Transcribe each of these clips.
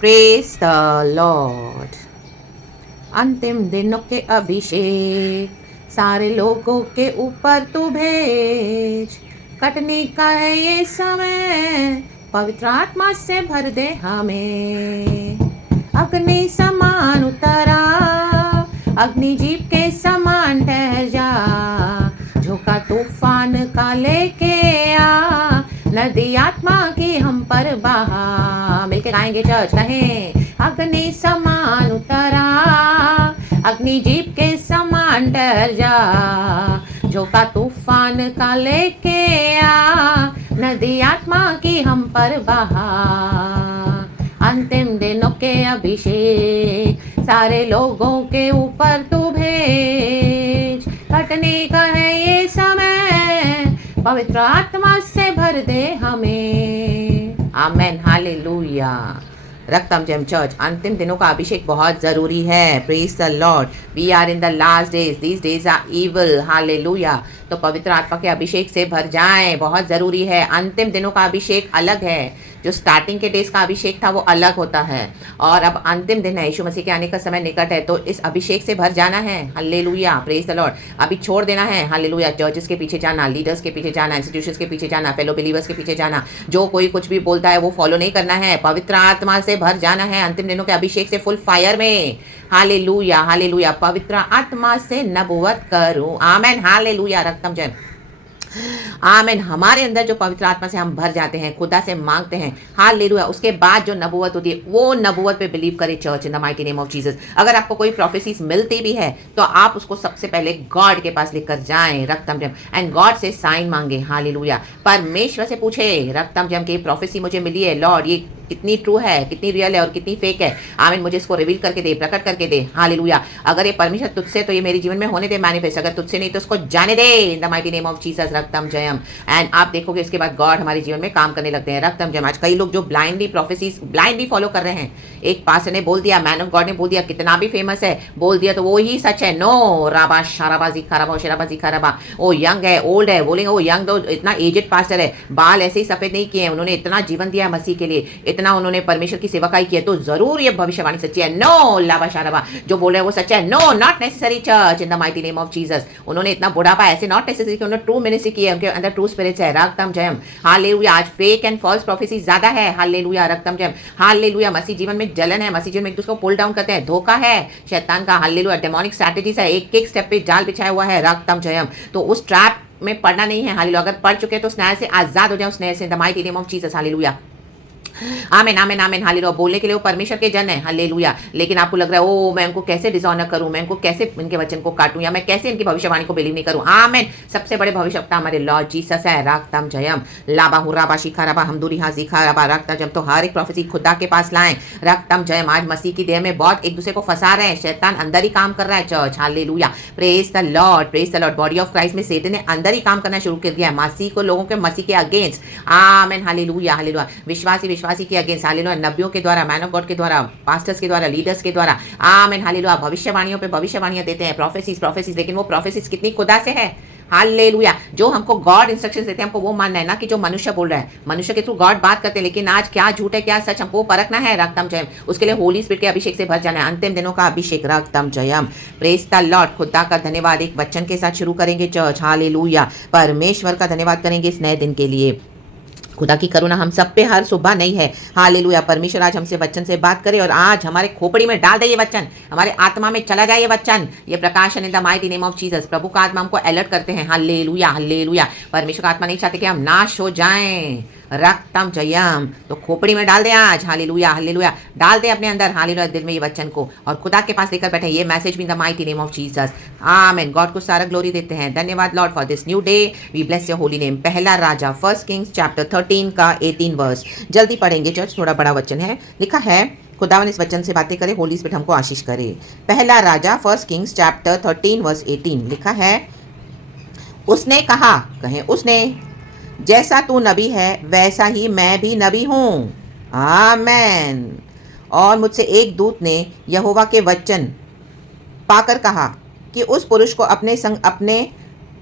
Praise the Lord. अंतिम दिनों के अभिषेक सारे लोगों के ऊपर तू भेज। कटने का है ये समय, पवित्र आत्मा से भर दे हमें। अग्नि समान उतरा, अग्नि जीप के समान ठहर जा। झोंका तूफान का लेके आ, नदी आत्मा की हम पर बहा। मिलके गाएंगे चर्च, कहें अग्नि समान उतरा, अग्नि जीप के समान ठहर जा। झोंका तूफान का लेके आ, नदी आत्मा की हम पर बहा। अंतिम दिनों के अभिषेक सारे लोगों के ऊपर तू भेज। कटने का है ये समय, पवित्र आत्मा से भर दे हमें। Amen, hallelujah. रक्तम जेम चर्च, अंतिम दिनों का अभिषेक बहुत जरूरी है। Praise the Lord. We are in the last days, these days are evil. Hallelujah. तो पवित्र आत्मा के अभिषेक से भर जाएं, बहुत जरूरी है। अंतिम दिनों का अभिषेक अलग है, जो स्टार्टिंग के डेज का अभिषेक था वो अलग होता है, और अब अंतिम दिन है, यीशु मसीह के आने का समय निकट है, तो इस अभिषेक से भर जाना है। Hallelujah, praise the Lord. अभी छोड़ देना है। हालेलुया। चर्चेस के पीछे जाना, लीडर्स के पीछे जाना, इंस्टीट्यूशंस के पीछे जाना, फेलो बिलीवर्स के पीछे जाना, जो कोई कुछ भी बोलता है वो फॉलो नहीं करना है। पवित्र आत्मा से भर जाना है अंतिम दिनों के अभिषेक से, फुल फायर में। Hallelujah, hallelujah. पवित्र आत्मा से नबुवत करूं। आमेन, हालेलुया। रक्तम जय। आमीन। हमारे अंदर जो पवित्र आत्मा से हम भर जाते हैं, खुदा से मांगते हैं, हालेलुया, उसके बाद जो नबूवत होती है वो नबूवत पे बिलीव करे church, in the mighty name of Jesus. अगर आपको कोई प्रोफेसीज मिलती भी है तो आप उसको सबसे पहले गॉड के पास लेकर जाएं, रक्तम जम, एंड गॉड से साइन मांगे। हालेलुया। परमेश्वर से पूछे, रक्तम जम की प्रोफेसी मुझे मिली है, लॉर्ड ये कितनी ट्रू है, कितनी रियल है और कितनी फेक है। आमीन। मुझे इसको रिवील करके दे, प्रकट करके दे। हालेलुया। अगर ये परमेश्वर तुझसे तो ये मेरे जीवन में होने दे मैनिफेस्ट, अगर तुझसे नहीं तो उसको जाने दे, in the mighty name of Jesus. रक्तम जयम। एंड आप देखोगे इसके बाद गॉड हमारे जीवन में काम करने लगते हैं। रक्तम जयम। आज कई लोग जो ब्लाइंडली प्रोफेसीज ब्लाइंडली फॉलो कर रहे हैं, एक पास्टर ने बोल दिया, मैन ऑफ गॉड ने बोल दिया, कितना भी फेमस है, बोल दिया तो वो ही सच है। नो, राबा शाराबा जिखाराबा शेराबा जिखाराबा, वो यंग है, ओल्ड है, बोलेंगे वो यंग तो इतना एजेड पास्टर है, बाल ऐसे ही सफेद नहीं किए हैं, उन्होंने इतना जीवन दिया मसीह के लिए, इतना उन्होंने परमेश्वर की सेवकाई की है, तो जरूर ये भविष्यवाणी सच्ची है। नो, लाबा शाराबा, जो बोल रहे हैं वो सच्चा है। No, not necessary church, in the mighty name of Jesus. उन्होंने इतना बुढ़ापा ऐसे नॉट नेसेसरी कि उन्होंने ट्रू मिनिस्ट्री की है, उनके अंदर ट्रू स्पिरिट्स है। रक्तम जयम। हालेलुया। आज फेक एंड फॉल्स प्रोफेसी ज्यादा है। हालेलुया। रक्तम जयम। हालेलुया। मसीह जीवन में जलन है, मसीह जीवन में एक दूसरे को पुल डाउन करते हैं, धोखा है शैतान का। हालेलुया। डेमोनिक स्ट्रैटेजीज है, एक एक स्टेप पे जाल बिछाया हुआ है। रक्तम जयम। तो उस ट्रैप में पड़ना नहीं है। हालेलुया। अगर पड़ चुके तो उस न्याय से आजाद हो जाए, उस न्याय से, इन the mighty name of Jesus. Hallelujah. Amen, amen, amen. Hallelujah. बोलने के लिए वो परमेश्वर के जन है। हालेलुया। लेकिन आपको लग रहा है ओ मैं इनको कैसे डिसऑनर करूं, मैं इनको कैसे इनके वचन को काटूं, या मैं कैसे इनकी भविष्यवाणी को बिलीव नहीं करूं। आमेन। सबसे बड़े भविष्यवक्ता हमारे लॉर्ड जीसस है। राक्तम जयम। लाबा हुराबा शिखाराबा हमदुरी हा जिखाराबा। रक्तम जयम। तो हर एक प्रोफेसी खुदा के पास लाएं। रक्तम जयम। आज मसीह की देह में बहुत एक दूसरे को फंसा रहे हैं, शैतान अंदर ही काम कर रहा है church. Hallelujah. Praise the Lord, praise the Lord. Body of Christ में सैतान ने अंदर ही काम करना शुरू कर दिया है, मसीह को, लोगों के मसीह के अगेंस्ट। आमेन। Hallelujah, hallelujah. विश्वासी के अगेंस्ट। हालेलुया। नबियों के द्वारा, मैन ऑफ गॉड के द्वारा, पास्टर्स के द्वारा, लीडर्स के द्वारा। आमीन। हालेलुया। भविष्यवाणियों पे भविष्यवाणियां देते हैं, प्रोफेसीज, लेकिन वो प्रोफेसीज कितनी खुदा से है। हालेलुया। जो हमको गॉड इंस्ट्रक्शंस देते हैं, हमको वो मानना है, ना कि जो मनुष्य बोल रहा है। मनुष्य के थ्रू गॉड बात करते हैं, लेकिन आज क्या झूठ है क्या सच, हमको परखना है। रक्तम जयम। उसके लिए होली स्पिरिट के अभिषेक से भर जाना है, अंतिम दिनों का अभिषेक। रक्तम जयम। Praise the Lord. खुदा का धन्यवाद। एक वचन के साथ शुरू करेंगे चर्च। हालेलुया। परमेश्वर का धन्यवाद करेंगे इस नए दिन के लिए। खुदा की करुणा हम सब पे हर सुबह नहीं है। हालेलुया। परमेश्वर आज हमसे वचन से बात करे, और आज हमारे खोपड़ी में डाल दे ये वचन, हमारे आत्मा में चला जाए ये वचन, ये प्रकाशन, in the mighty name of Jesus. प्रभु का आत्मा हमको अलर्ट करते हैं। Hallelujah, hallelujah. परमेश्वर का आत्मा नहीं चाहते कि हम नाश हो जाएं। रक्तम जयम। तो खोपड़ी में डाल दे आज। Hallelujah, hallelujah. डाल दे अपने अंदर, हालेलुया, दिल में ये वचन को, और खुदा के पास लेकर बैठे ये मैसेज भी, in the mighty name of Jesus. Amen. God को सारा ग्लोरी देते हैं। धन्यवाद Lord for this new day. We bless your holy name. पहला राजा, 1 किंग्स चैप्टर 13 का 18 वर्स। जल्दी पढ़ेंगे चर्च, थोड़ा बड़ा वचन है। लिखा है, खुदावन इस वचन से बातें करे, होली स्पिरिट हमको आशीष करे। पहला राजा 1 किंग्स चैप्टर 13 वर्स 18 लिखा है, उसने कहा, कहें उसने, जैसा तू नबी है वैसा ही मैं भी नबी हूँ। आमेन। और मुझसे एक दूत ने यहोवा के वचन पाकर कहा कि उस पुरुष को अपने संग अपने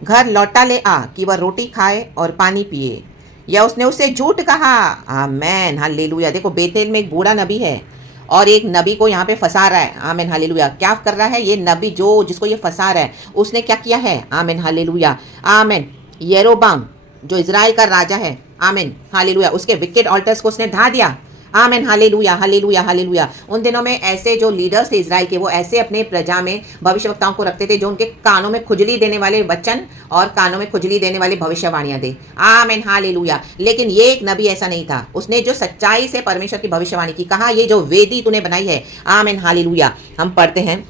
घर लौटा ले आ, कि वह रोटी खाए और पानी पिए। या उसने उससे झूठ कहा। आमेन, हालेलुया। देखो, बेतेल में एक बूढ़ा नबी है, और एक नबी को यहाँ पे फंसा रहा है। आमीन हालेलुया। क्या कर रहा है ये नबी जो जिसको ये फंसा रहा है, उसने क्या किया है? आमीन हालेलुया। आमीन। यरोबाम जो इज़राइल का राजा है, आमीन हालेलुया, उसके विकेट ऑल्टर्स को उसने ढा दिया। आमीन हालेलुया हालेलुया हालेलुया। उन दिनों में ऐसे जो लीडर्स थे इजराइल के, वो ऐसे अपने प्रजा में भविष्यवक्ताओं को रखते थे जो उनके कानों में खुजली देने वाले वचन और कानों में खुजली देने वाली भविष्यवाणियां दे। आमीन हालेलुया। लेकिन ये एक नबी ऐसा नहीं था, उसने जो सच्चाई से परमेश्वर की भविष्यवाणी की, कहा ये जो वेदी तूने बनाई है। आमीन हालेलुया। हम पढ़ते हैं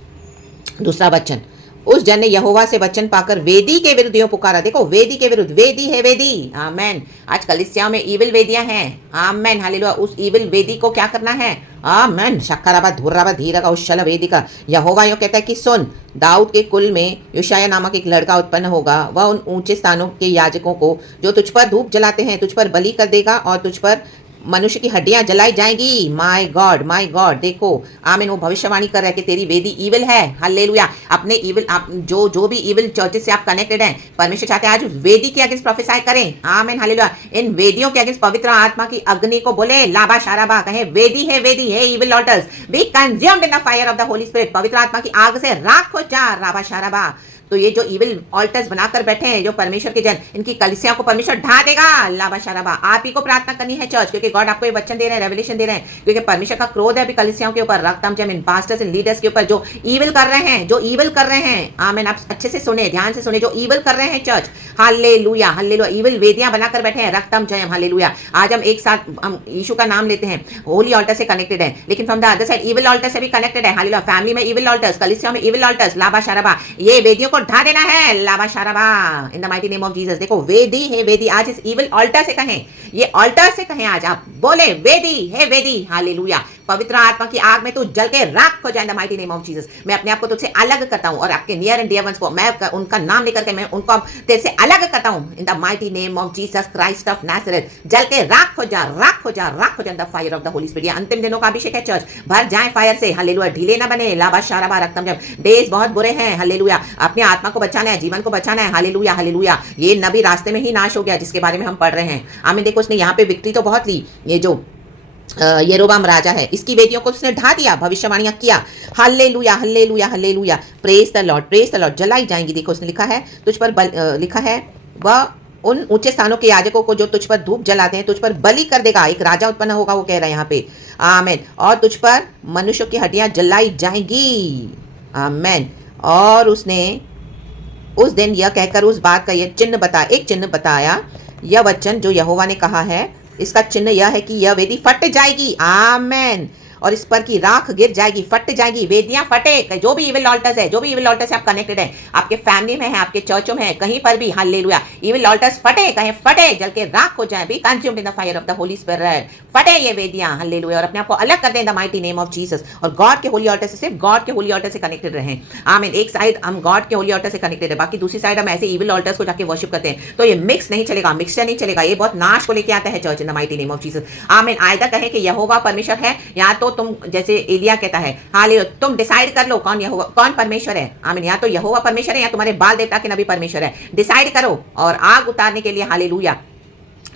दूसरा वचन, उस जन ने यहोवा से वचन पाकर वेदी के विरुद्ध यूं पुकारा। देखो वेदी के विरुद्ध, वेदी है वेदी। आमेन। आज कलीसियाओं में इविल वेदियां हैं। Amen hallelujah. उस इविल वेदी को क्या करना है? आमेन। शक्कराबा धुर्राबा धीरगा उशल वेदी का यहोवा यूं कहता है कि सुन, दाऊद के कुल में योशाया नामक एक लड़का उत्पन्न होगा। वह उन ऊंचे स्थानों के याजकों को जो तुझ पर धूप जलाते हैं तुझ पर बलि कर देगा और तुझ पर मनुष्य की हड्डियां जलाई जाएंगी। My God my God. देखो आमीन, वो भविष्यवाणी कर रहा है कि तेरी वेदी इविल है। हालेलुया। अपने इविल, आप जो भी इविल चर्चेस से आप कनेक्टेड हैं, परमेश्वर चाहते हैं आज वेदी के अगेंस्ट प्रोफेसाई करें। आमीन हालेलुया। इन वेदियों के अगेंस्ट पवित्र आत्मा की अग्नि को बोले लाबा शाराबा, कहे वेदी है evil alters be consumed in the fire of the Holi spirit. पवित्र आत्मा की आग से राख हो जा। राबा शाराबा। तो ये जो इविल ऑल्टर्स बनाकर बैठे हैं जो परमेश्वर के जन, इनकी कलिसियाओं को परमेश्वर ढा देगा। लाबा शाराबा। आप ही को प्रार्थना करनी है चर्च, क्योंकि गॉड आपको ये वचन दे रहे हैं, रेवलेशन दे रहे हैं, क्योंकि परमेश्वर का क्रोध है अभी कलिसियाओं के ऊपर, रक्तम जम इन पास्टर्स इन लीडर्स के ऊपर जो इविल कर रहे हैं, जो इविल कर रहे हैं। आमीन। आप अच्छे से सुने, ध्यान से सुने, जो इविल कर रहे हैं चर्च। Hallelujah hallelujah. इविल वेदियां बनाकर बैठे हैं, रक्तम जयम। हालेलुया। आज हम एक साथ हम यीशु का नाम लेते हैं, होली ऑल्टर से कनेक्टेड है, लेकिन from the other side evil altar से भी कनेक्टेड है। हालेलुया। फैमिली में इविल ऑल्टर्स, कलिसियाओं में इविल ऑल्टर्स, लाबा शाराबा, ये वेदियों को ढा देना है। लाबा शाराबा in the mighty name of Jesus. देखो वेदी है वेदी। आज इस इविल ऑल्टर से कहें, ये ऑल्टर से कहें, आज आप बोले वेदी है वेदी। हालेलुया। पवित्र आत्मा की आग में तू जल के राख हो जाए इन the mighty name of Jesus. मैं अपने आप को तुझसे अलग करता हूं और आपके नियर एंड डियर वंस को मैं उनका नाम लेकर के मैं उनको तेरे से अलग करता हूं इन the mighty name of Jesus Christ of Nazareth. जल के राख हो जा, राख हो जा, राख हो जा in the fire of the Holi spirit. ये अंतिम दिनों का अभिषेक है चर्च, भर जाए फायर से। हालेलुया। ढीले ना बने। लाबा शाराबा रक्तम जब डेज बहुत बुरे हैं। हालेलुया। अपने आत्मा को बचाना है, जीवन को बचाना है। Hallelujah hallelujah. ये नबी रास्ते में ही नाश हो गया जिसके बारे में हम पढ़ रहे हैं। आमीन। देखो उसने यहाँ पे विक्ट्री तो बहुत ली। ये जो यरोबाम राजा है, इसकी वेदियों को उसने ढा दिया, भविष्यवाणियां किया। Hallelujah hallelujah hallelujah. Praise the Lord, praise the Lord. जलाई जाएंगी। देखो उसने लिखा है तुझ पर लिखा है वह उन ऊंचे स्थानों के याजकों को जो तुझ पर धूप जलाते हैं तुझ पर बलि कर देगा। एक राजा उत्पन्न होगा, वो कह रहा है यहाँ पे। आमीन। और तुझ पर मनुष्यों की हड्डियां जलाई जाएंगी। आमीन। और उसने उस दिन यह कहकर उस बात का यह चिन्ह बताया, एक चिन्ह बताया। यह वचन जो यहोवा ने कहा है, इसका चिन्ह यह है कि यह वेदी फट जाएगी। आमेन। और इस पर की राख गिर जाएगी, फट जाएगी, वेदियां फटे। जो भी इविल ऑल्टर्स है, जो भी इविल ऑल्टर्स से आप कनेक्टेड हैं, आपके फैमिली में है, आपके चर्चों में है, कहीं पर भी, हालेलुया, इविल ऑल्टर्स फटे, कहीं फटे, जल के राख हो जाए, be consumed in the fire of the Holi spirit. फटे ये वेदियां। हालेलुया। और अपने आप को अलग कर दें इन the mighty name of Jesus. और गॉड के होली ऑल्टर से, सिर्फ गॉड के होली ऑल्टर से कनेक्टेड रहें। आमीन। एक साइड हम गॉड के होली ऑल्टर से कनेक्टेड है, बाकी दूसरी साइड हम ऐसे इविल ऑल्टर्स को जाके वर्शिप करते हैं। तो ये मिक्स नहीं चलेगा, मिक्सचर नहीं चलेगा। ये बहुत नाश को लेके आता है church in the mighty name of Jesus. आमीन। आयदा कहे कि यहोवा परमेश्वर है, या तो तुम जैसे एलिया कहता है, हालेलुया, तुम डिसाइड कर लो कौन यहोवा, कौन परमेश्वर है। आमीन। या तो यहोवा परमेश्वर है या तुम्हारे बाल देवता के नबी परमेश्वर है। डिसाइड करो। और आग उतारने के लिए, हालेलुया,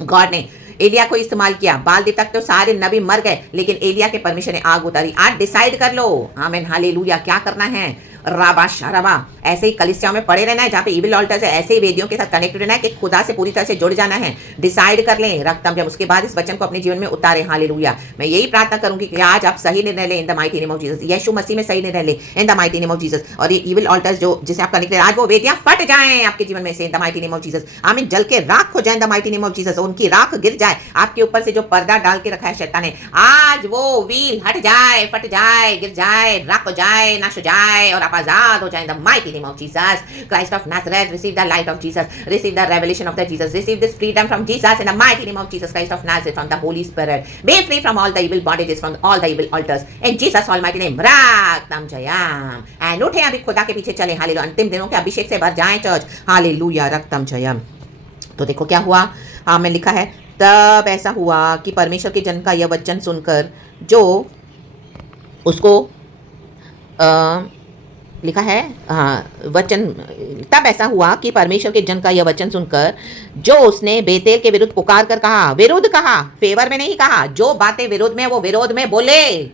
गॉड ने एलिया को इस्तेमाल किया। बाल देवता तो सारे नबी मर गए, लेकिन एलिया के परमेश्वर ने आग उतारी। आज डिसाइड कर लो। आमीन। हालेलुया। क्या करना है? राबा शाराबा। ऐसे ही कलिसियाओं में पड़े रहना है जहाँ पे इविल ऑल्टर्स है, ऐसे ही वेदियों के साथ कनेक्टेड रहना है कि खुदा से पूरी तरह से जुड़ जाना है। डिसाइड कर लें, रक्तम जब, उसके बाद इस वचन को अपने जीवन में उतारें। हालेलुया। मैं यही प्रार्थना करूंगी कि आज आप सही निर्णय लें in the mighty name of Jesus. यीशु मसीह में सही निर्णय लें in the mighty name of Jesus. और ये इविल ऑल्टर्स जो जिसे आप कनेक्टेड, आज वो वेदियां फट जाएं आपके जीवन में से इन the mighty name of Jesus. आमीन। जल के राख हो जाए इन the mighty name of Jesus. उनकी राख गिर जाए। आपके ऊपर से जो पर्दा डाल के रखा है शैतान ने, आज वो व्हील हट जाए, फट जाए, गिर जाए, राख हो जाए, नाश हो जाए, और आप आजाद हो जाए in the mighty name of Jesus Christ of Nazareth. Receive the light of Jesus, receive the revelation of the Jesus, receive this freedom from Jesus in the mighty name of Jesus Christ of Nazareth, from the Holy Spirit. Be free from all the evil bondages, from all the evil altars, in Jesus almighty name. Raktam Jayam. And उठे अभी खुदा के पीछे चले। Hallelujah. अंतिम दिनों के अभिषेक से भर जाएं चर्च। हालेलुया। रक्तम जयम। तो देखो क्या हुआ। हाँ, में लिखा है, तब ऐसा हुआ कि परमेश्वर के जन का यह वचन सुनकर, जो उसको लिखा है, हाँ, वचन, तब ऐसा हुआ कि परमेश्वर के जन का यह वचन सुनकर, जो उसने बेतेल के विरुद्ध पुकार कर कहा, विरुद्ध कहा, फेवर में नहीं कहा, जो बातें विरोध में वो विरोध में बोले।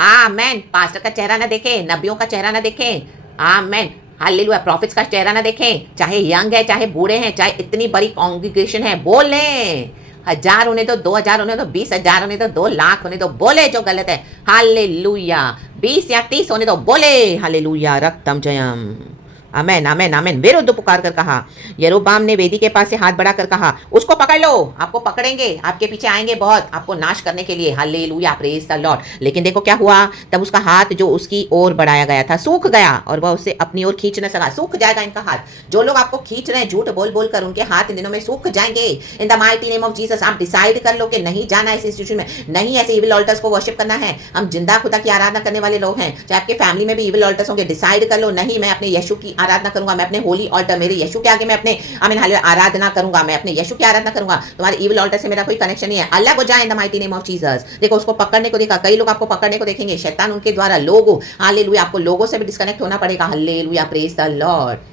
आमेन। पास्टर का चेहरा ना देखें, नबियों का चेहरा ना देखें। आमेन। हालेलुया। प्रॉफिट्स का चेहरा ना देखें, चाहे यंग है, चाहे बूढ़े हैं, चाहे इतनी बड़ी कांग्रीगेशन है, बोलें। 1000 होने दो, 2000 होने दो, 20,000 होने दो, 2 लाख होने दो, बोले जो गलत है। हालेलुया। 20 या 30 होने दो, बोले। हालेलुया। रक्तम जयम। आमेन आमेन आमेन। विरुद्ध पुकार कर कहा। यरोबाम ने वेदी के पास से हाथ बढ़ाकर कहा, उसको पकड़ लो, आपको पकड़ेंगे, आपके पीछे आएंगे बहुत, आपको नाश करने के लिए। हालेलुया। Praise the Lord. लेकिन देखो क्या हुआ, तब उसका हाथ जो उसकी ओर बढ़ाया गया था सूख गया और वह उसे अपनी ओर खींच न सका। सूख जाएगा इनका हाथ। जो लोग आपको खींच रहे हैं झूठ बोल बोल कर, उनके हाथ इन दिनों में सूख जाएंगे इन the mighty name of Jesus. आप डिसाइड कर लो कि नहीं जाना इस इंस्टीट्यूशन में, नहीं ऐसे इविल ऑल्टर्स को वर्शिप करना है। हम जिंदा खुदा की आराधना करने वाले लोग हैं। चाहे आपके फैमिली में भी इविल ऑल्टर्स होंगे, डिसाइड कर लो, नहीं मैं अपने यीशु की आराधना करूंगा, मैं अपने होली ऑल्टर, मेरे यीशु के आगे मैं अपने आराधना करूंगा, मैं अपने यीशु की आराधना करूंगा। तुम्हारे इविल ऑल्टर से मेरा कोई कनेक्शन नहीं है, अलग हो जाए इन the mighty name of Jesus. देखो उसको पकड़ने को देखा, कई लोग आपको पकड़ने को देखेंगे, शैतान उनके द्वारा लोगों, हालेलुया, आपको लोगों से भी डिस्कनेक्ट होना पड़ेगा। हालेलुया। Praise the Lord.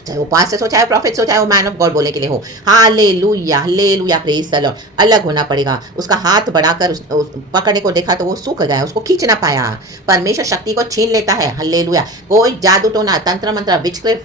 चाहे वो पास्टर हो, चाहे वो प्रॉफिट हो, चाहे वो मैन ऑफ गॉड बोलने के लिए हो। Hallelujah hallelujah. Praise the Lord. अलग होना पड़ेगा। उसका हाथ बढ़ाकर पकड़ने को देखा तो वो सूख गया, उसको खींच ना पाया। परमेश्वर शक्ति को छीन लेता है। हालेलुया। कोई जादू टोना, तंत्र मंत्र,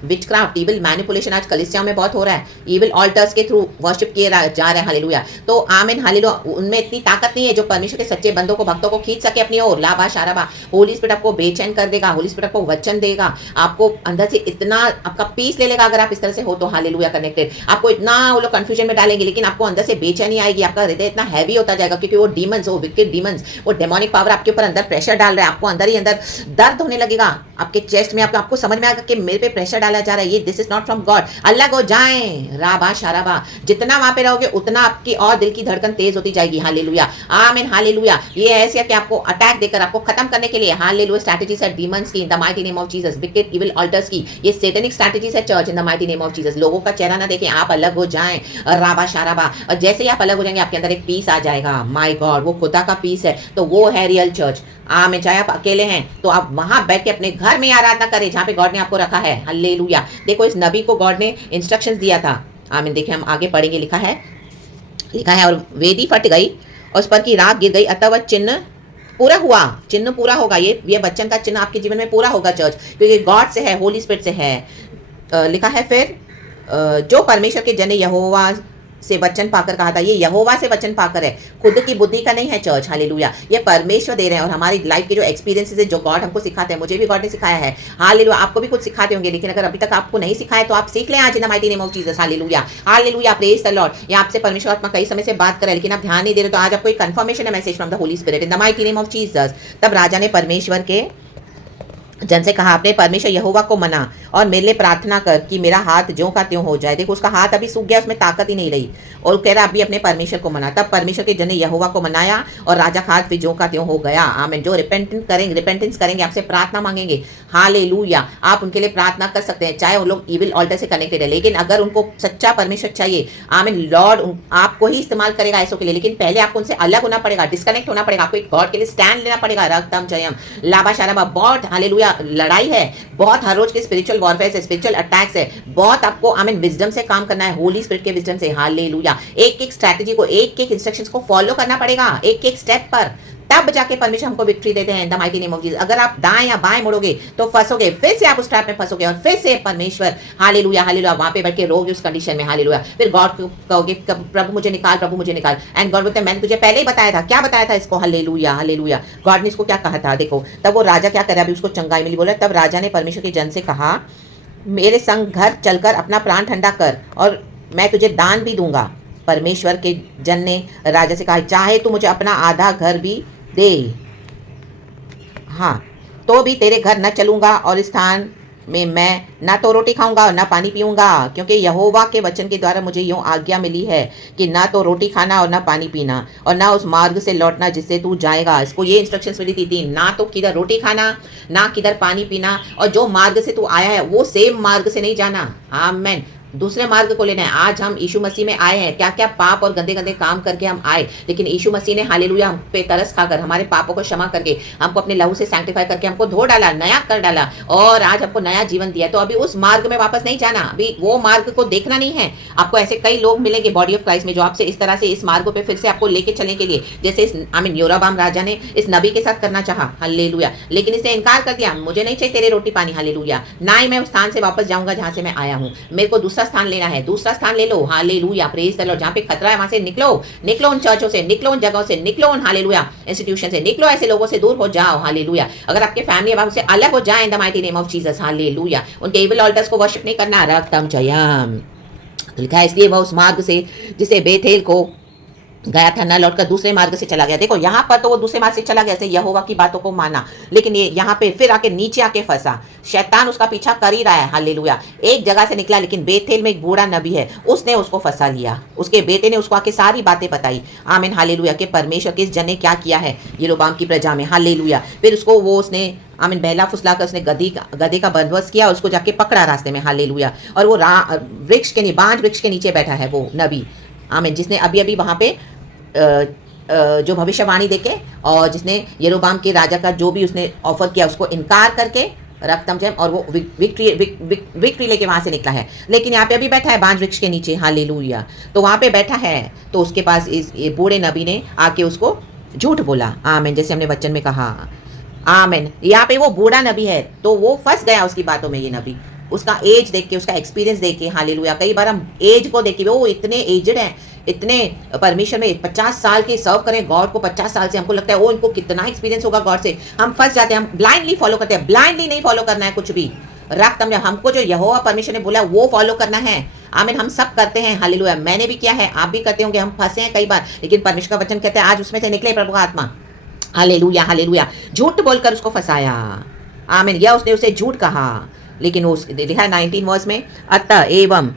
विचक्राफ्ट, इविल मैनिपुलेशन आज कलीसियाओं में बहुत हो रहा है। इविल ऑल्टर्स के थ्रू वर्शिप किए जा रहे हैं। हालेलुया। तो आमीन हालेलुया। उनमें इतनी ताकत नहीं है जो परमेश्वर के सच्चे बंदों को, भक्तों को खींच सके अपनी ओर। लाबा शाराबा। होली स्पिरिट आपको बेचैन कर देगा, होली स्पिरिट आपको वचन देगा, आपको अंदर से इतना आपका पीस ले लेगा अगर आप इस तरह से हो तो। हालेलुया। कनेक्टेड। आपको इतना वो लोग कंफ्यूजन में डालेंगे, लेकिन आपको अंदर से बेचैनी आएगी, आपका हृदय इतना हैवी होता जाएगा, क्योंकि वो डीमंस, वो विकेड डीमंस, वो डेमोनिक पावर आपके ऊपर अंदर प्रेशर डाल रहा है। आपको अंदर ही अंदर दर्द होने लगेगा आपके चेस्ट में। आपको समझ में आएगा कि मेरे पे प्रेशर डाला जा रहा है, ये this is not from God. अलग हो जाएं। राबा शाराबा। जितना वहां पे रहोगे उतना आपकी और दिल की धड़कन तेज होती जाएगी। हालेलुया। आमीन हालेलुया। ये ऐसे कि आपको अटैक देकर आपको खत्म करने के लिए, हालेलुया, स्ट्रैटेजीज है डीमंस की इन the mighty name of Jesus, wicked evil alters की, ये सैटेनिक स्ट्रैटेजीज है church in the mighty name of Jesus. लोगों का चेहरा ना देखें, आप अलग हो जाएं। राबा शाराबा। और जैसे ही आप अलग हो जाएंगे आपके अंदर एक पीस आ जाएगा। माय गॉड, वो खुदा का पीस है, तो वो है रियल चर्च। आमीन। चाहे आप अकेले हैं तो आप वहां बैठ के अपने घर में आराधना करें जहां पे गॉड ने आपको रखा है। हालेलुया। देखो इस नबी को गॉड ने इंस्ट्रक्शंस दिया था। आमीन। देखिए हम आगे पढ़ेंगे, लिखा है और वेदी फट गई और उस पर की राख गिर गई, अतः वह चिन्ह पूरा हुआ। चिन्ह पूरा होगा, ये वचन का चिन्ह आपके जीवन में पूरा होगा चर्च, क्योंकि गॉड से है, होली स्पिरिट से है। लिखा है फिर जो परमेश्वर के जन यहोवा से वचन पाकर कहा था, ये यहोवा से वचन पाकर है, खुद की बुद्धि का नहीं है चर्च। हालेलुया। ये परमेश्वर दे रहे हैं और हमारी लाइफ के जो एक्सपीरियंसेस है, जो गॉड हमको सिखाते हैं, मुझे भी गॉड ने सिखाया है। हालेलुया। आपको भी कुछ सिखाते होंगे, लेकिन अगर अभी तक आपको नहीं सिखाया तो आप सीख लें आज इन the mighty name of Jesus. Hallelujah hallelujah. Praise the Lord. ये आपसे परमेश्वर आत्मा कई समय से बात कर रहा है, लेकिन आप ध्यान नहीं दे रहे, तो आज आपको एक कंफर्मेशन है message from the Holi spirit in the mighty name of Jesus. तब राजा ने परमेश्वर के जन से कहा, अपने परमेश्वर यहोवा को मना और मेरे लिए प्रार्थना कर कि मेरा हाथ ज्यों का त्यों हो जाए। देखो उसका हाथ अभी सूख गया, उसमें ताकत ही नहीं रही, और कह रहा अभी अपने परमेश्वर को मना। तब परमेश्वर के जन ने यहोवा को मनाया और राजा का हाथ फिर ज्यों का त्यों हो गया। आमीन। जो रिपेंटेंस करेंगे, आपसे प्रार्थना मांगेंगे, हालेलुया, आप उनके लिए प्रार्थना कर सकते हैं, चाहे वो लोग इविल ऑल्टर से कनेक्टेड है। लेकिन अगर उनको सच्चा परमेश्वर चाहिए, आमीन, लॉर्ड आपको ही इस्तेमाल करेगा ऐसों के लिए, लेकिन पहले आपको उनसे अलग होना पड़ेगा, डिस्कनेक्ट होना पड़ेगा, आपको एक गॉड के लिए स्टैंड लेना पड़ेगा। रक्तम जयम। लाबा शाराबा। बहुत हालेलुया लड़ाई है, बहुत हर रोज के स्पिरिचुअल वॉरफेयर है, स्पिरिचुअल अटैक्स है, बहुत आपको आमीन विजडम से काम करना है, होली स्पिरिट के विजडम से। हालेलुया। एक एक स्ट्रैटेजी को, एक एक इंस्ट्रक्शंस को फॉलो करना पड़ेगा, एक एक स्टेप पर, तब जाके परमेश्वर हमको विक्ट्री देते हैं इन the mighty name of Jesus. अगर आप दाएं या बाएं मुड़ोगे तो फंसोगे, फिर से आप उस ट्रैप में फंसोगे, और फिर से परमेश्वर हालेलुया हालेलुया वहां पे बैठ के रोगे उस कंडीशन में। हालेलुया। फिर गॉड को कहोगे प्रभु मुझे निकाल, प्रभु मुझे निकाल, एंड गॉड बोलते हैं मैंने तुझे पहले ही बताया था। क्या बताया था इसको? Hallelujah hallelujah. गॉड ने इसको क्या कहा था? देखो तब वो राजा क्या करे, अभी उसको चंगाई मिली। बोला तब राजा ने परमेश्वर के जन से कहा, मेरे संग घर चलकर अपना प्राण ठंडा कर और मैं तुझे दान भी दूंगा। परमेश्वर के जन ने राजा से कहा, चाहे तू मुझे अपना आधा घर भी दे, हाँ, तो भी तेरे घर न चलूंगा और इस स्थान में मैं ना तो रोटी खाऊंगा और ना पानी पीऊंगा, क्योंकि यहोवा के वचन के द्वारा मुझे यूं आज्ञा मिली है कि ना तो रोटी खाना और ना पानी पीना और ना उस मार्ग से लौटना जिससे तू जाएगा। इसको ये इंस्ट्रक्शंस मिली थी, ना तो किधर रोटी खाना, ना किधर पानी पीना, और जो मार्ग से तू आया है वो सेम मार्ग से नहीं जाना। आमेन। दूसरे मार्ग को लेना है। आज हम यीशु मसीह में आए हैं, क्या क्या पाप और गंदे गंदे काम करके हम आए, लेकिन यीशु मसीह ने हालेलुया हम पे तरस खाकर हमारे पापों को क्षमा करके हमको अपने लहू से सैंक्टिफाई करके हमको धो डाला, नया कर डाला और आज हमको नया जीवन दिया। तो अभी उस मार्ग में वापस नहीं जाना, अभी वो मार्ग को देखना नहीं है। आपको ऐसे कई लोग मिलेंगे बॉडी ऑफ क्राइस्ट में जो आपसे इस तरह से इस मार्ग पे फिर से आपको लेके चलने के लिए, जैसे इस योराबाम राजा ने इस नबी के साथ करना चाहा, हालेलुया, लेकिन इसने इनकार कर दिया। मुझे नहीं चाहिए तेरे रोटी पानी, हालेलुया, ना ही मैं उस स्थान से वापस जाऊंगा जहां से मैं आया हूं, मेरे को दूसरा स्थान लेना है। दूसरा स्थान ले लो, हालेलुया, प्रेज द लॉर्ड। जहां पे खतरा है वहां से निकलो, निकलो उन चर्चों से, निकलो उन जगहों से, निकलो उन हालेलुया इंस्टीट्यूशन से, निकलो ऐसे लोगों से दूर हो जाओ, हालेलुया। अगर आपके फैमिली अब से अलग हो जाए इन the mighty name of Jesus, hallelujah. उनके इविल ऑल्टर्स को वर्शिप नहीं करना, रक्तम जयम लिखा है। इसलिए वह उस मार्ग से जिसे बेथेल को गया था न लौटकर दूसरे मार्ग से चला गया। देखो यहाँ पर तो वो दूसरे मार्ग से चला गया, यहोवा की बातों को माना, लेकिन ये यहाँ पे फिर आके नीचे आके फंसा। शैतान उसका पीछा कर ही रहा है, हालेलुया। एक जगह से निकला, लेकिन बेथेल में एक बूढ़ा नबी है, उसने उसको फंसा लिया। उसके बेटे ने उसको आके सारी बातें बताई, आमीन, हालेलुया, कि परमेश्वर किस जन ने क्या किया है यरोबाम की प्रजा में, हालेलुया। फिर उसको वो उसने आमीन बहला फुसला कर उसने गधे का बंदोबस्त किया, उसको जाके पकड़ा रास्ते में, हालेलुया। और वो वृक्ष के बांज वृक्ष के नीचे बैठा है वो नबी, आमीन, जिसने अभी अभी वहाँ पे जो भविष्यवाणी देके और जिसने यरोबाम के राजा का जो भी उसने ऑफर किया उसको इनकार करके रक्तम जम और वो विक्ट्री लेके वहां से निकला है। लेकिन यहाँ पे अभी बैठा है बांज वृक्ष के नीचे, हालेलुया। तो वहां पे बैठा है, तो उसके पास इस बूढ़े नबी ने आके उसको झूठ बोला, आमीन, जैसे हमने वचन में कहा, आमीन। यहाँ पे वो बूढ़ा नबी है तो वो फंस गया उसकी बातों में। ये नबी उसका एज देख के, उसका एक्सपीरियंस देख के, हालेलुया। कई बार हम एज को देख के, वो इतने एजड हैं, इतने परमेश्वर में 50 साल के सर्व करें गॉड को, 50 साल से, हमको लगता है वो इनको कितना एक्सपीरियंस होगा गॉड से, हम फंस जाते हैं, हम ब्लाइंडली फॉलो करते हैं। ब्लाइंडली नहीं फॉलो करना है कुछ भी, रख तमझा, हमको जो यहोवा परमेश्वर ने बोला वो फॉलो करना है, आमीन। हम सब करते हैं, हालेलुया, मैंने भी किया है, आप भी करते होंगे, हम फंसे हैं कई बार, लेकिन परमेश्वर का वचन कहते हैं आज उसमें से निकले प्रभु का आत्मा, हालेलुया, हालेलुया। झूठ बोलकर उसको फंसाया, आमीन, या उसने उसे झूठ कहा, लेकिन वो लिखा है 19 वर्स में, अतः एवं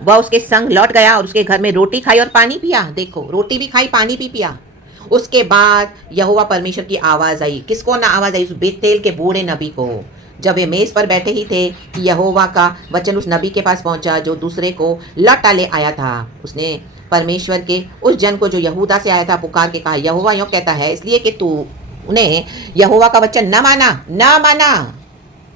वह उसके संग लौट गया और उसके घर में रोटी खाई और पानी पिया। देखो, रोटी भी खाई, पानी भी पिया। उसके बाद यहोवा परमेश्वर की आवाज़ आई। किसको ना आवाज़ आई? उस बेतेल के बूढ़े नबी को। जब वे मेज़ पर बैठे ही थे कि यहोवा का वचन उस नबी के पास पहुंचा जो दूसरे को लौटा ले आया था। उसने परमेश्वर के उस जन को जो यहूदा से आया था पुकार के कहा, यहोवा यूँ कहता है, इसलिए कि तू उन्हें यहोवा का वचन न माना।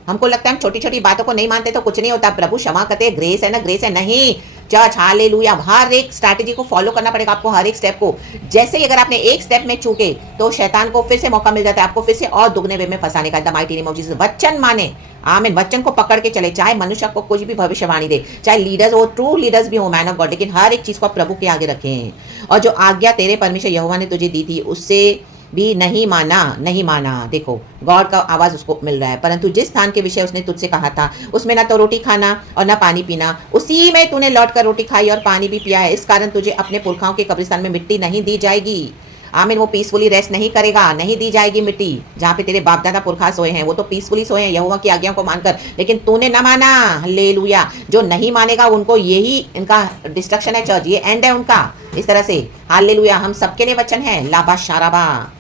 हमको लगता है हम छोटी छोटी बातों को नहीं मानते तो कुछ नहीं होता, प्रभु क्षमा करते, ग्रेस है ना, ग्रेस है। नहीं, चर्च, हालेलुया, हर एक स्ट्रैटेजी को फॉलो करना पड़ेगा आपको, हर एक स्टेप को। जैसे ही अगर आपने एक स्टेप में चूके तो शैतान को फिर से मौका मिल जाता है आपको फिर से और दुगने वे में फंसाने का। The mighty name of Jesus, वचन माने, आमीन, वचन को पकड़ के चले, चाहे मनुष्य को कुछ भी भविष्यवाणी दे, चाहे लीडर्स हो, ट्रू लीडर्स भी हो, मैन ऑफ गॉड, लेकिन हर एक चीज को प्रभु के आगे रखें। और जो आज्ञा तेरे परमेश्वर यहोवा ने तुझे दी थी उससे भी नहीं माना। देखो, गॉड का आवाज उसको मिल रहा है, परंतु जिस स्थान के विषय उसने तुझसे कहा था उसमें ना तो रोटी खाना और ना पानी पीना, उसी में तूने लौटकर रोटी खाई और पानी भी पिया है। इस कारण तुझे अपने पुरखाओं के कब्रिस्तान में मिट्टी नहीं दी जाएगी, आमीन। वो पीसफुली रेस्ट नहीं करेगा, नहीं दी जाएगी मिट्टी। जहाँ पे तेरे बाप दादा पुरखा सोए हैं वो तो पीसफुली सोए हैं यहोवा की आज्ञा को मानकर, लेकिन तूने ना माना, हालेलुया। जो नहीं मानेगा उनको यही इनका डिस्ट्रक्शन है चर्च, ये एंड है उनका, इस तरह से, हालेलुया। हम सबके लिए वचन है, लाबा शाराबा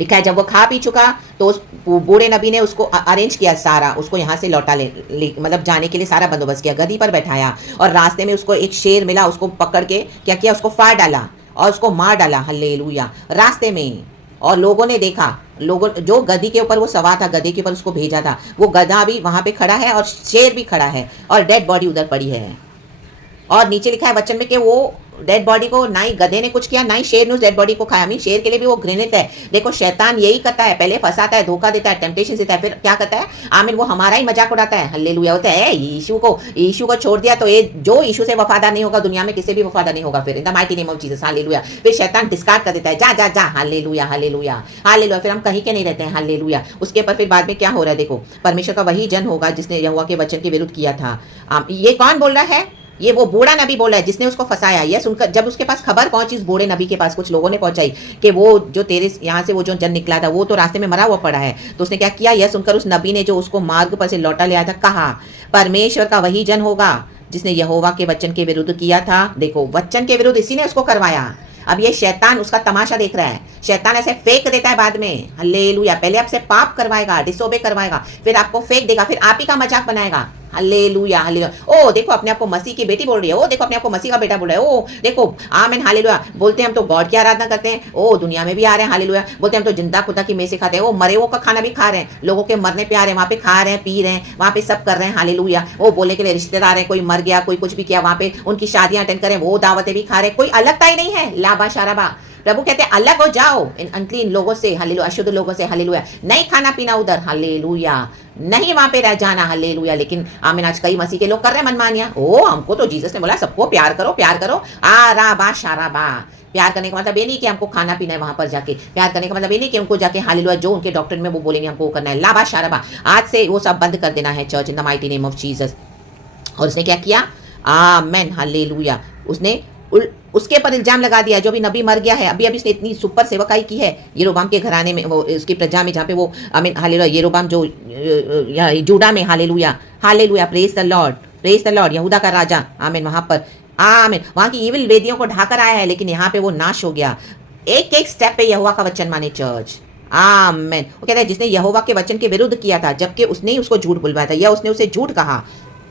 लिखा है। जब वो खा पी चुका तो उस बूढ़े नबी ने उसको अरेंज किया सारा, उसको यहाँ से लौटा मतलब जाने के लिए सारा बंदोबस्त किया, गद्दी पर बैठाया और रास्ते में उसको एक शेर मिला, उसको पकड़ के क्या किया, उसको फाड़ डाला और उसको मार डाला, हालेलुया, रास्ते में। और लोगों ने देखा, लोगों जो गधी के ऊपर वो सवार था, गधे के ऊपर उसको भेजा था, वो गधा भी वहाँ पे खड़ा है और शेर भी खड़ा है और डेड बॉडी उधर पड़ी है। और नीचे लिखा है वचन में कि वो डेड बॉडी को ना ही गधे ने कुछ किया ना ही शेर ने उस डेड बॉडी को खाया। मीन शेर के लिए भी वो घृणित है। देखो, शैतान यही करता है, पहले फंसाता है, धोखा देता है, टेम्पटेशन देता है, फिर क्या करता है, आमीन, वो हमारा ही मजाक उड़ाता है, हालेलुया। होता है यीशु को छोड़ दिया तो ये जो यीशु से वफादार नहीं होगा दुनिया में किसी भी वफादार नहीं होगा, फिर इन the mighty name of Jesus, hallelujah. फिर शैतान डिस्कार्ड कर देता है, जा जा जा, हालेलुया, हालेलुया, हालेलुया। फिर हम कहीं के नहीं रहते हैं, हालेलुया। उसके ऊपर फिर बाद में क्या हो रहा है, देखो, परमेश्वर का वही जन होगा जिसने यहोवा के वचन के विरुद्ध किया था। ये कौन बोल रहा है? ये वो बूढ़ा नबी बोला है जिसने उसको फंसाया। यह सुनकर जब उसके पास खबर पहुंची, इस बूढ़े नबी के पास कुछ लोगों ने पहुंचाई कि वो जो तेरे यहाँ से वो जो जन निकला था वो तो रास्ते में मरा हुआ पड़ा है, तो उसने क्या किया, यह सुनकर उस नबी ने जो उसको मार्ग पर से लौटा ले आया था, कहा परमेश्वर का वही जन होगा जिसने यहोवा के वचन के विरुद्ध किया था। देखो, वचन के विरुद्ध इसी ने उसको करवाया। अब ये शैतान उसका तमाशा देख रहा है, शैतान ऐसे फेंक देता है बाद में, हालेलुया। पहले आपसे पाप करवाएगा, डिसोबे करवाएगा, फिर आपको फेंक देगा, फिर आप ही का मजाक बनाएगा, हालेलुया हालेलुया। ओ देखो अपने आप को मसीह की बेटी बोल रही है, ओ देखो अपने आप को मसीह का बेटा बोल रहा है, ओ देखो आमीन हालेलुया। बोलते हैं हम तो गॉड की आराधना करते हैं, ओ दुनिया में भी आ रहे हैं हालेलुया। बोलते हैं हम तो जिंदा खुदा की मेज से खाते हैं, ओ मरे हुओं का खाना भी खा रहे हैं, लोगों के मरने पे आ रहे हैं, वहाँ पे खा रहे हैं पी रहे हैं, वहाँ पे सब कर रहे हैं हालेलुया। वो बोलने के लिए रिश्तेदार है, कोई मर गया कोई कुछ भी किया, वहाँ पे उनकी शादियां अटेंड करें, वो दावतें भी खा रहे हैं, कोई अलगता ही नहीं है। लाबा शाराबा, प्रभु कहते हैं अलग हो जाओ इन अनक्लीन लोगों से हालेलुया, अशुद्ध लोगों से हालेलुया। नहीं खाना पीना उधर हालेलुया, नहीं वहां पे रह जाना हालेलुया। लेकिन आमीन आज कई मसीह के लोग कर रहे हैं मनमानियां। ओ हमको तो जीसस ने बोला सबको प्यार करो प्यार करो, आ रा बा शारा बा। प्यार करने का मतलब ये नहीं कि हमको खाना पीना है वहां पर जाके, प्यार करने का मतलब ये नहीं कि उनको जाके हालेलुया जो उनके डॉक्टर में वो बोलेंगे हमको करना है। लाबा शाराबा, आज से वो सब बंद कर देना है church in the mighty name of Jesus. और उसने क्या किया, आमेन हालेलुया। उसने उसके पर इल्जाम लगा दिया जो भी नबी मर गया है। अभी अभी उसने इतनी सुपर सेवकाई की है यरोबाम के घराने में, वो उसकी प्रजा में, जहाँ पे वो आमीन हालेलुया यरोबाम जो जूडा में hallelujah hallelujah praise the Lord यहूदा का राजा आमीन, वहाँ पर आमीन वहाँ की इविल वेदियों को ढाकर आया है, लेकिन यहाँ पे वो नाश हो गया। एक एक स्टेप पे यहोवा का वचन माने चर्च आमेन। वो कहता है जिसने यहोवा के वचन के विरुद्ध किया था, जबकि उसने ही उसको झूठ बुलवाया था या उसने उसे झूठ कहा,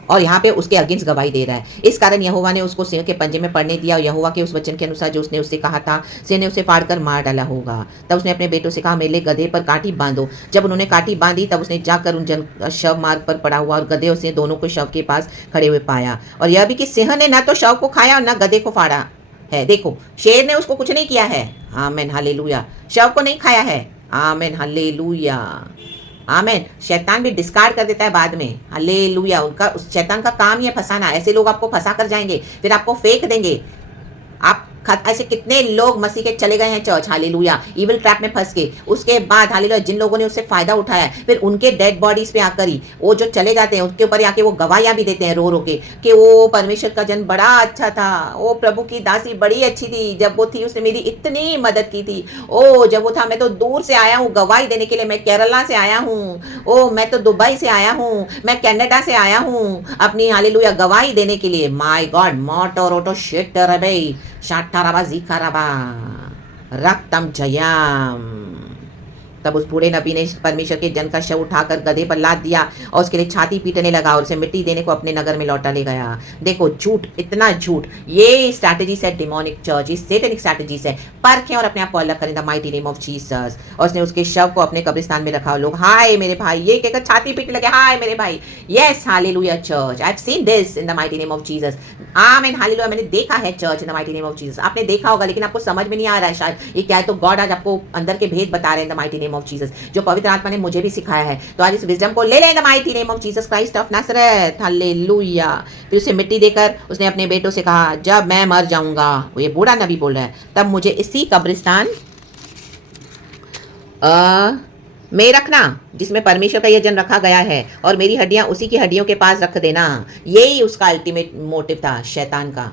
और यहाँ पे उसके अगेंस्ट गवाही दे रहा है। इस कारण यहोवा ने उसको सिंह के पंजे में पड़ने दिया, और यहोवा के उस वचन के अनुसार जो उसने उससे कहा था, सिंह ने उसे फाड़कर मार डाला होगा। तब उसने अपने बेटों से कहा मेरे गधे पर काठी बांधो। जब उन्होंने काठी बांधी तब उसने जाकर उन जन शव मार्ग पर पड़ा हुआ और गधे और सिंह दोनों को शव के पास खड़े हुए पाया। और यह भी कि सिंह ने न तो शव को खाया और न गधे को फाड़ा है। देखो शेर ने उसको कुछ नहीं किया है, आमीन हालेलुया, शव को नहीं खाया है, आमीन हालेलुया आमेन। शैतान भी डिस्कार्ड कर देता है बाद में हालेलुया। उनका उस शैतान का काम ही है फंसाना। ऐसे लोग आपको फंसा कर जाएंगे, फिर आपको फेंक देंगे। आप ऐसे कितने लोग मसीह के चले गए हैं चर्च हालेलुया, इविल ट्रैप में फंस के। उसके बाद हालेलुया जिन लोगों ने उससे फायदा उठाया, फिर उनके डेड बॉडीज पे आकर ही वो जो चले जाते हैं उसके ऊपर आके वो गवाहियां भी देते हैं रो रो के कि वो परमेश्वर का जन बड़ा अच्छा था, वो प्रभु की दासी बड़ी अच्छी थी, जब वो थी उसने मेरी इतनी मदद की थी। ओ जब वो था मैं तो दूर से आया हूँ गवाही देने के लिए, मैं केरला से आया हूँ, ओ मैं तो दुबई से आया हूँ, मैं कनाडा से आया हूँ अपनी हालेलुया गवाही देने के लिए। माय गॉड मोटोरोटो शिट रबे शाठाराबा जीखाराबा रक्तम जयाम। तब उस बूढ़े नबी ने परमेश्वर के जन का शव उठाकर गधे पर लाद दिया और उसके लिए छाती पीटने लगा और उसे मिट्टी देने को अपने नगर में लौटा ले गया। देखो झूठ, इतना झूठ, ये स्ट्रैटेजी है डिमोनिक चर्च, ये सैटेनिक स्ट्रैटेजी है। परखें और अपने आप को अलग करें the mighty name of Jesus. और उसने उसके शव को अपने कब्रिस्तान में रखा। लोग हाय मेरे भाई ये कहकर छाती पीटने लगे, हाय मेरे भाई। Yes hallelujah church, I have seen this in the mighty name of Jesus. आमीन हालेलुया, मैंने देखा है church in the mighty name of Jesus. आपने देखा होगा लेकिन आपको समझ में नहीं आ रहा है शायद ये क्या है। तो गॉड आज आपको अंदर के भेद बता रहे हैं the mighty name of Jesus, जो पवित्र आत्मा ने मुझे भी सिखाया है। तो आज इस विजडम को ले लें the mighty name of Jesus Christ of Nazareth hallelujah. फिर उसे मिट्टी देकर उसने अपने बेटों से कहा जब मैं मर जाऊंगा, वो ये बूढ़ा नबी बोल रहा है, तब मुझे इसी कब्रिस्तान में रखना जिसमें परमेश्वर का यह जन रखा गया है, और मेरी हड्डियां उसी की हड्डियों के पास रख देना। यही उसका अल्टीमेट मोटिव था शैतान का।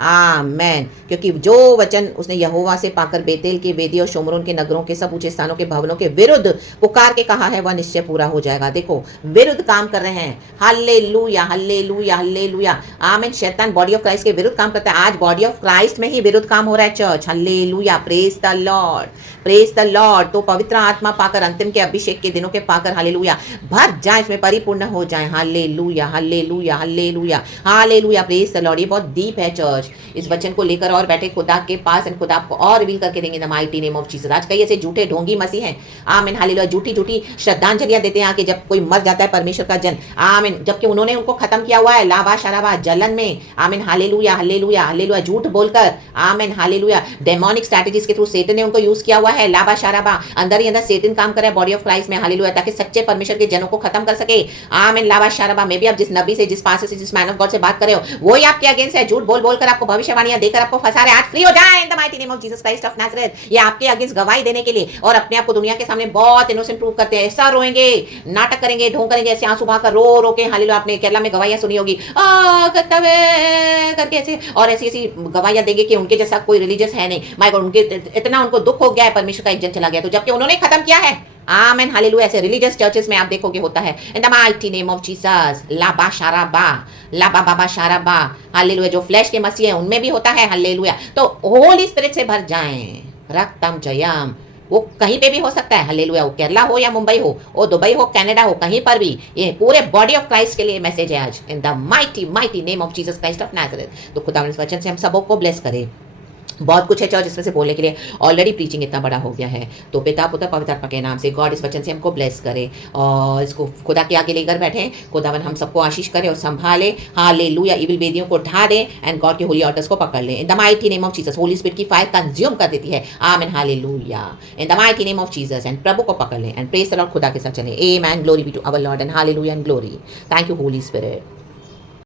आमेन। क्योंकि जो वचन उसने यहोवा से पाकर बेतेल के वेदी और शोमरोन के नगरों के सब ऊंचे स्थानों के भवनों के विरुद्ध पुकार के कहा है वह निश्चय पूरा हो जाएगा। देखो विरुद्ध काम कर रहे हैं। हालेलुया हालेलुया हालेलुया आमीन। शैतान बॉडी ऑफ क्राइस्ट के विरुद्ध काम करता है। आज बॉडी ऑफ क्राइस्ट में ही विरुद्ध काम हो रहा है church. Hallelujah praise the Lord praise the Lord. तो पवित्र आत्मा पाकर अंतिम के अभिषेक के दिनों के पाकर हालेलुया भर जाए, इसमें परिपूर्ण हो जाए। Hallelujah hallelujah hallelujah hallelujah praise the Lord. ये बहुत डीप है चर्च। इस वचन को लेकर और बैठे खुदा के पास एंड खुदा आपको और रिवील करके देंगे the mighty name of Jesus. आज कई ऐसे झूठे ढोंगी मसीह हैं आमीन हालेलुया, झूठी झूठी श्रद्धांजलियां देते हैं आके जब कोई मर जाता है परमेश्वर का जन आमीन, जबकि उन्होंने उनको खत्म किया हुआ है लाबा शराबा जलन में आमीन हालेलुया हालेलुया हालेलुया झूठ बोलकर आमीन हालेलुया। डेमोनिक स्ट्रैटेजीज के थ्रू सेटन ने उनको यूज किया हुआ है लाबा शराबा। अंदर ही अंदर सेटन काम कर रहा है बॉडी ऑफ क्राइस्ट में हालेलुया, ताकि सच्चे परमेश्वर के जनों को खत्म कर सके आमीन लाबा शराबा। मे भी आप जिस नबी से जिस पास से जिस मैन ऑफ गॉड से बात कर रहे हो वो ही आपके अगेंस्ट है, झूठ बोल बोलकर आपको भविष्यवाणियां देकर आपको फंसा रहे। आज फ्री हो जाए इन the mighty name of Jesus Christ of Nazareth. ये आपके अगेंस्ट गवाही देने के लिए और अपने आप को दुनिया के सामने बहुत इनोसेंट प्रूव करते हैं। ऐसा रोएंगे, नाटक करेंगे, ढोंग करेंगे, ऐसे आंसू बहाकर रो रो के हालेलुया। आपने केरला में गवाहियां सुनी होगी करके ऐसे, और ऐसी ऐसी गवाहियां देंगे कि उनके जैसा कोई रिलीजियस है नहीं। माय गॉड, उनके इतना उनको दुख हो गया है, परमेश्वर का एक जन चला गया, तो जबकि उन्होंने खत्म किया है आमेन हालेलुया। ऐसे रिलीजियस चर्चेस में आप देखोगे होता है इन the mighty name of Jesus लाबा शाराबा लाबा बाबा शाराबा हालेलुया। जो फ्लैश के मसीह है उनमें भी होता है हालेलुया। तो होली स्पिरिट से भर जाएं रक्तम जयम वो कहीं पे भी हो सकता है, हालेलुया, वो केरला हो या मुंबई हो, वो दुबई हो, कनाडा हो, कहीं पर भी, ये पूरे बॉडी ऑफ क्राइस्ट के लिए मैसेज है आज, इन the mighty mighty name of Jesus Christ of Nazareth. तो खुदा इस वचन से हम सबों को ब्लेस करे। बहुत कुछ है चर्च इसमें से बोलने के लिए, ऑलरेडी प्रीचिंग इतना बड़ा हो गया है। तो पिता पुत्र पवित्र आत्मा के नाम से गॉड इस वचन से हमको ब्लेस करे और इसको खुदा के आगे लेकर बैठे। खुदावन हम सबको आशीष करे और संभाले। हालेलुया, इविल वेदियों को ढा दें एंड गॉड के होली ऑर्डर्स को पकड़ लें। In the mighty name of Jesus, Holy Spirit की फायर कंज्यूम कर देती है। Amen, hallelujah, in the mighty name of Jesus. And प्रभु को पकड़ लें एंड प्रेज द लॉर्ड, खुदा के साथ चलें। Amen, glory be to our Lord and hallelujah and glory. Thank you Holy spirit.